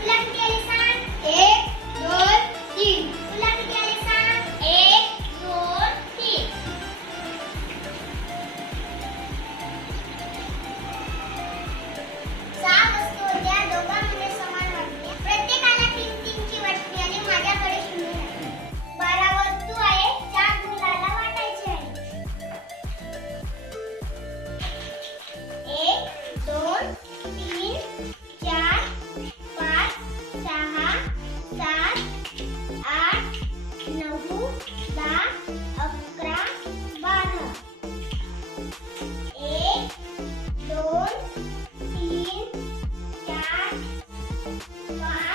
तुला किती आले सांग? 1 2 3. तुला किती आले सांग? 1 2 3. 6 वस्तू होत्या. दोघांमध्ये समान वाटल्या. प्रत्येकाला 3 ची वाटली आणि माझ्याकडे 0 आहे. 12 वस्तू आहे. 4 मुलाला वाटायचे आहे. 1 2 3 4 5 6 7 8 9 10 11 12. 1 2 3 4 5